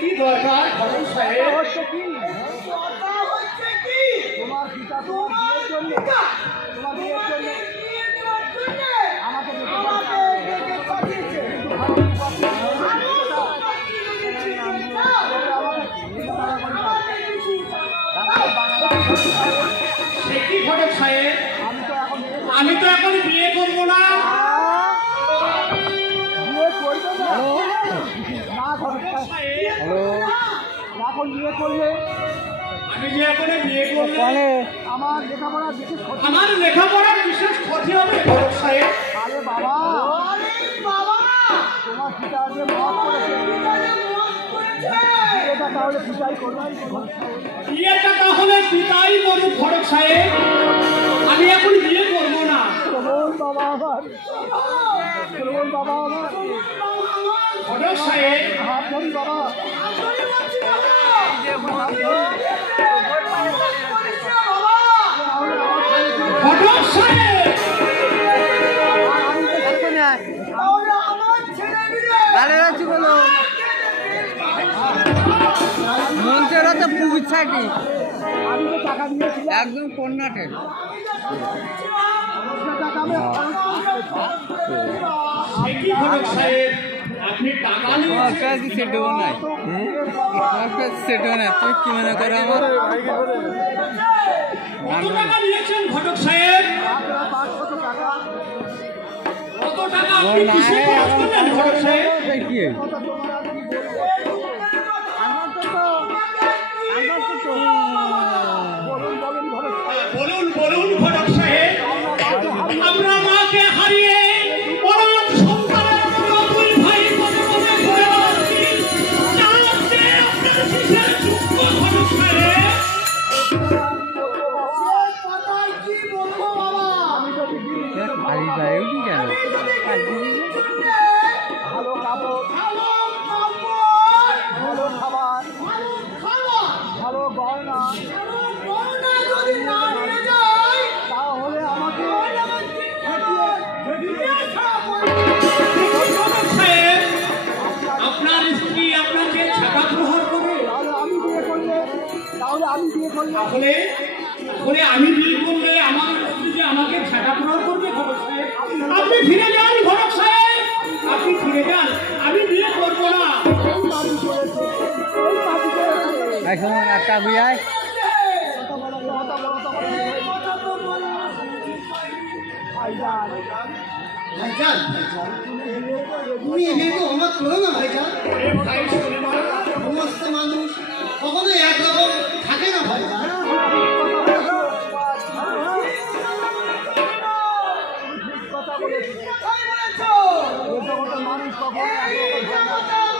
কি দরকার হচ্ছে কি তোমার পিতা তোমার বিয়ের জন্য তোমার বিয়ের জন্য আমাকে পাঠিয়েছে। আমি তো এখন এখন বিয়ে করলে আমি যে এখন বিয়ে আমার লেখাপড়া বিশেষ আমার লেখাপড়ার বিশেষ ক্ষতি হবে আরে বাবা! তোমার পিতা যে মত করেছে। তাহলে পিতাই করবে ঘটক সাহেব। বিয়েটা তাহলে পিতাই করুক। ঘটক সাহেব। আমি এখন বিয়ে করব না। বাবা আমার। বাবা হাত ধরি বাবা মঞ্চেরা তো পুকুর ছাটি। আমি তো টাকা দিয়েছিলাম একদম কন্যাটে তুই কি মনে করে আমার ঘটক সাহেব কত টাকা আপনি কিসে খরচ করলেন ঘটক সাহেব তাহলে আমি বিয়ে করলে তাহলে তাহলে আমি বিয়ে করলে আমার স্ত্রী যে আমাকে ছাকা প্রহার করবে ঘটক আপনি ফিরে যান ঘটক সাহেব। আপনি ফিরে যান। আমি বিয়ে করব না। এখন একটা বুঝায় ভাইজান তুমি এমনিতে অমত করো না ভাইজান। সমস্ত মানুষ কখনো একরকম থাকে না ভাই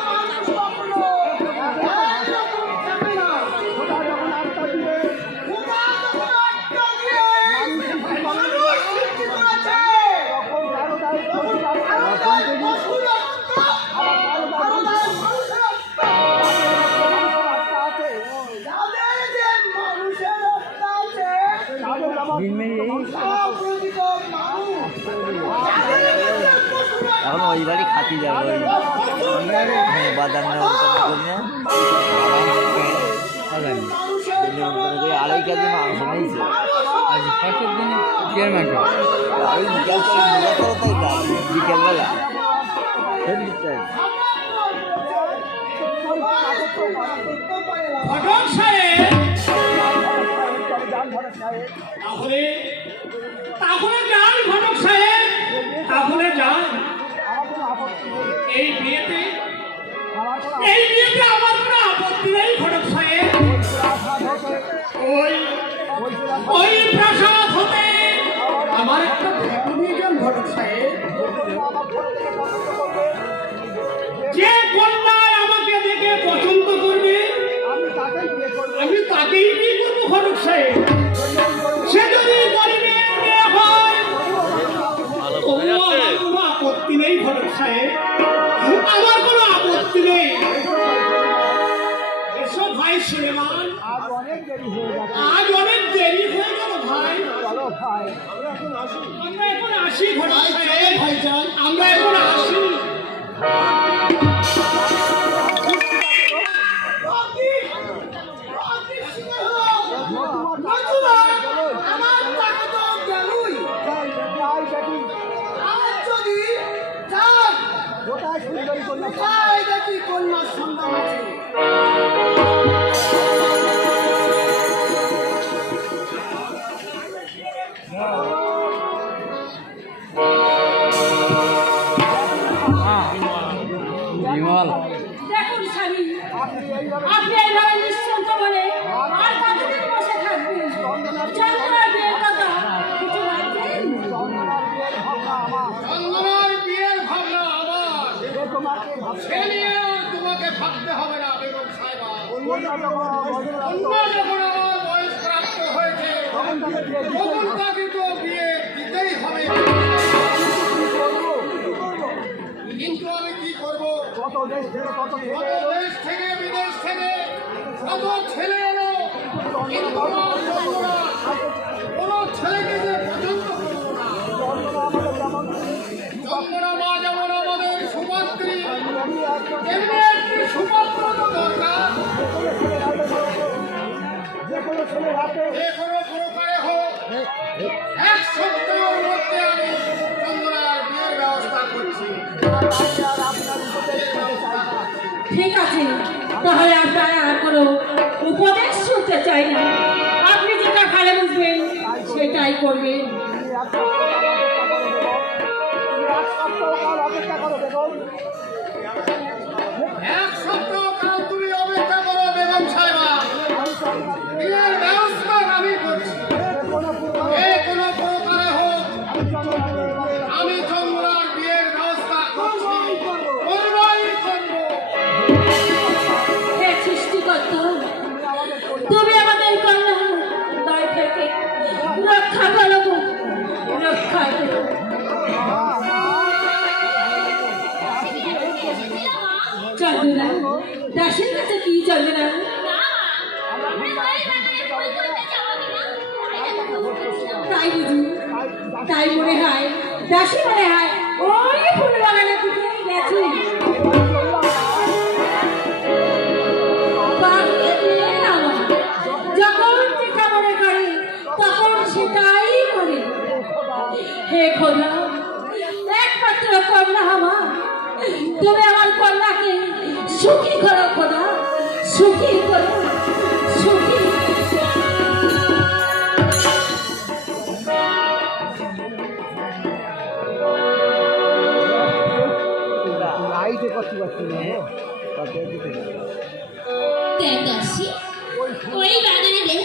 মানুষ কখনো বাড়ি খাতি যাবে করে আড়াই কেজি তাহলে যান ঘটক সাহেব তাহলে যান। এই বিয়েতে এই বিয়েতে আমার কোনো আপত্তি নেই ঘটক সাহেব। ওই ওই ওই প্রাসাদ দেশ থেকে কত দেশ থেকে বিদেশ থেকে কত ছেলে এলো? কিন্তু কোনো ছেলেকে যে পছন্দ চন্দনা মা যেমন আমাদের সুপাত্রী, তেমনি একটি সুপাত্র তো দরকার। যে কোনো ছেলে রাতে যে কোনো প্রকারে হোক, এক সপ্তাহের মধ্যে আমি চন্দনার বিয়ের ব্যবস্থা করছি। আছে তাহলে আপনার আর কোনো উপদেশ শুনতে চাই না। আপনি যেটা ভালো বুঝবেন সেটাই করবেন। এক সপ্তাহ কি চন্দনা তাই বুঝি তাই মনে হয়, দাসী মনে হয়, ওই ফুল বাগানের দিকে গেছে। পারছি না দেখ ওই বাগানে দেখ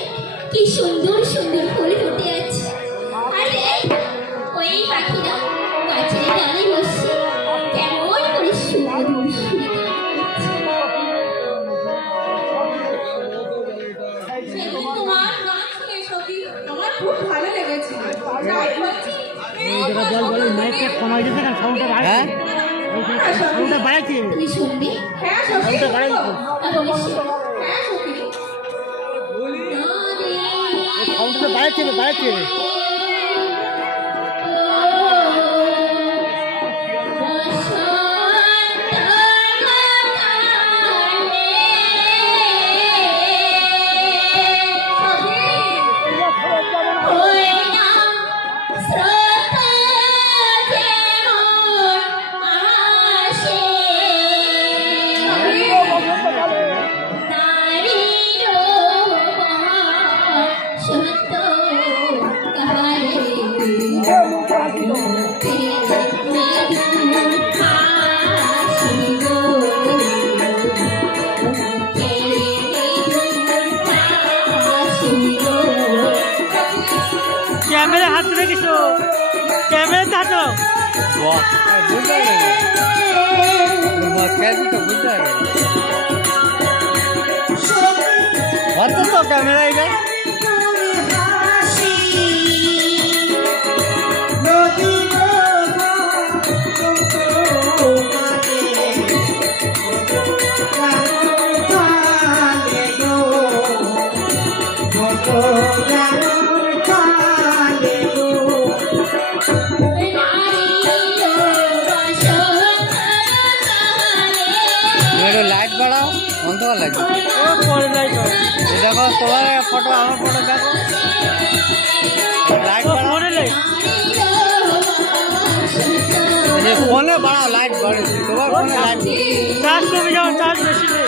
কি সুন্দর সুন্দর ফুল ফুটে আছে। আর ওই পাখিরা গাছের ডালে বসে কেমন করে সুন্দর খুব ভালো লেগেছে তাই বলছি হ্যাঁ? তুমি শুনবে? হ্যাঁ সত্যি। তাহলে শোনো। হ্যাঁ সাউন্ডটা বাড়াচ্ছে বাড়াচ্ছে વાતો તો કેમેરા આવી ગયા দাও অন্ধকার লাগবে দেখো তোমার ফটো আমার ফটো দেখো। লাইট ফোনে বাড়াও লাইট বাড়ে তোমার ফোনে লাইট চার্জ কমে যাও চার্জ বেশি নেই।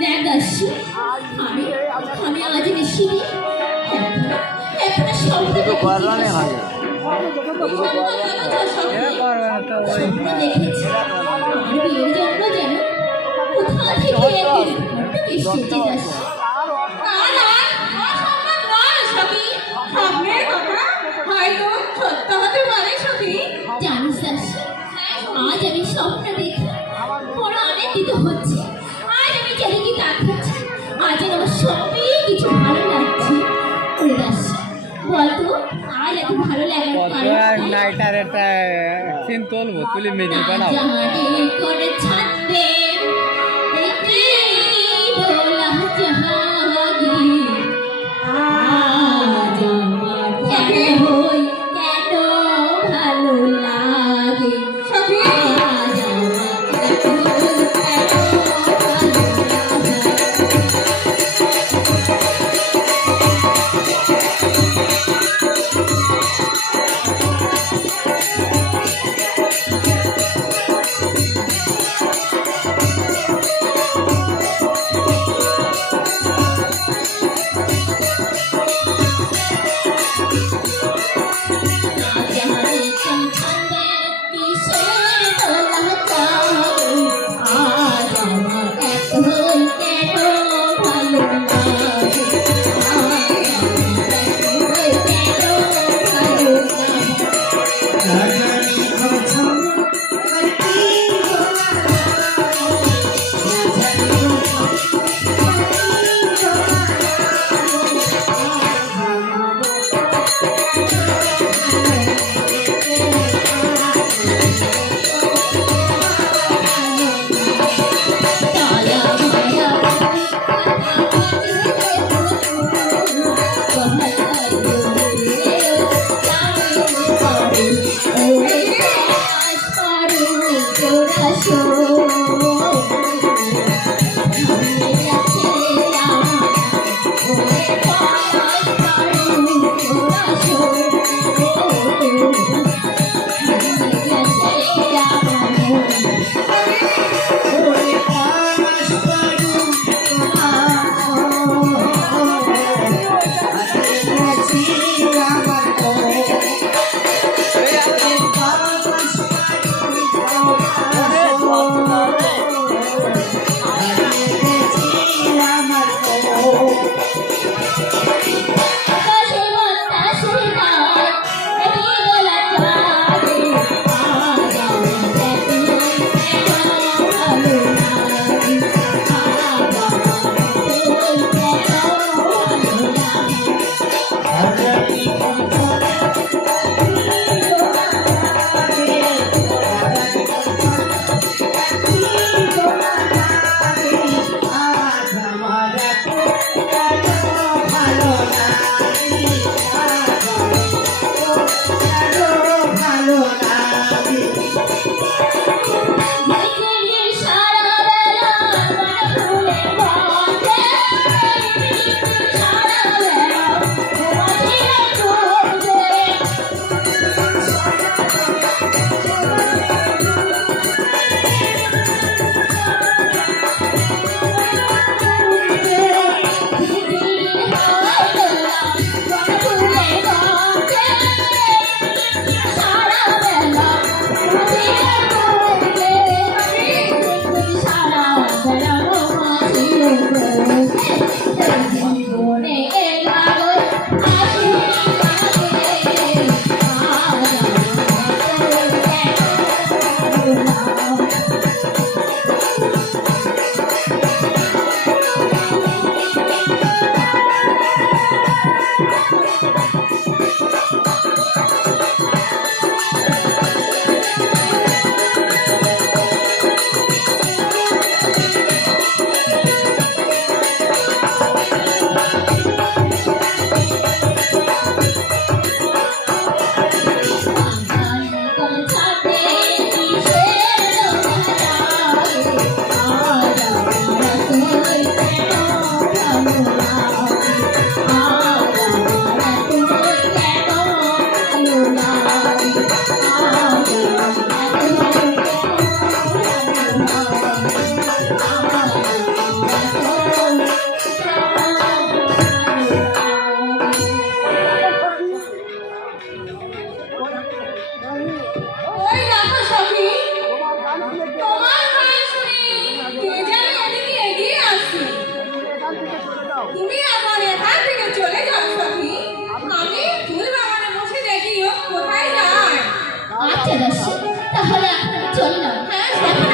দেখ আমি আমি আজ বেশি এখানে স্বপ্ন দেখেছি। আর এর জন্য যেন কোথা থেকে এসেছে দাসী কত আর নাইটার একটা সিন তুলবো তুলি মেজি বানাবো। 啊真的是到后来坐一救你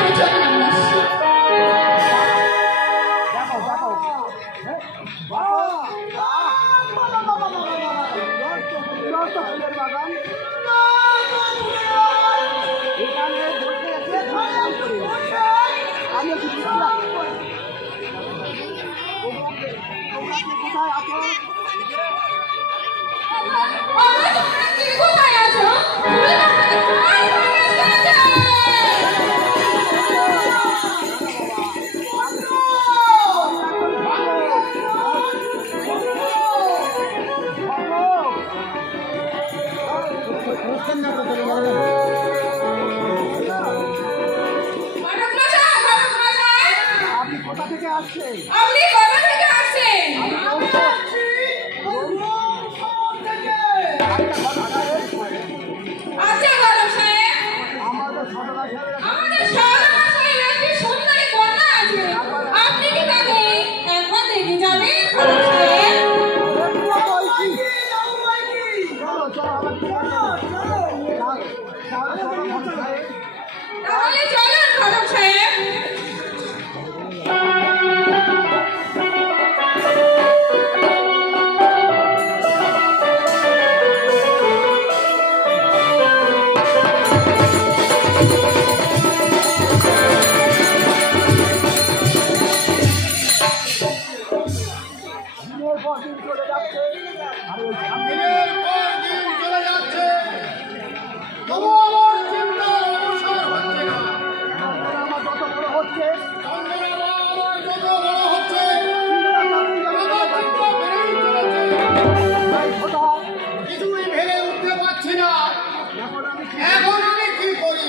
এখন আমি কি করি?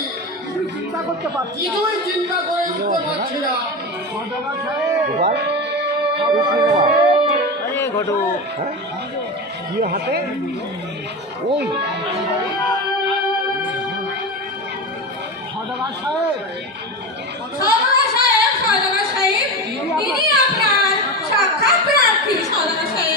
চিন্তা করতে পারছি কিছুই চিন্তা করে উঠতে পারছি না। হাতে। ওই। সাহেব সাহেব তিনি আপনার সাক্ষাৎ প্রার্থী সাহেব।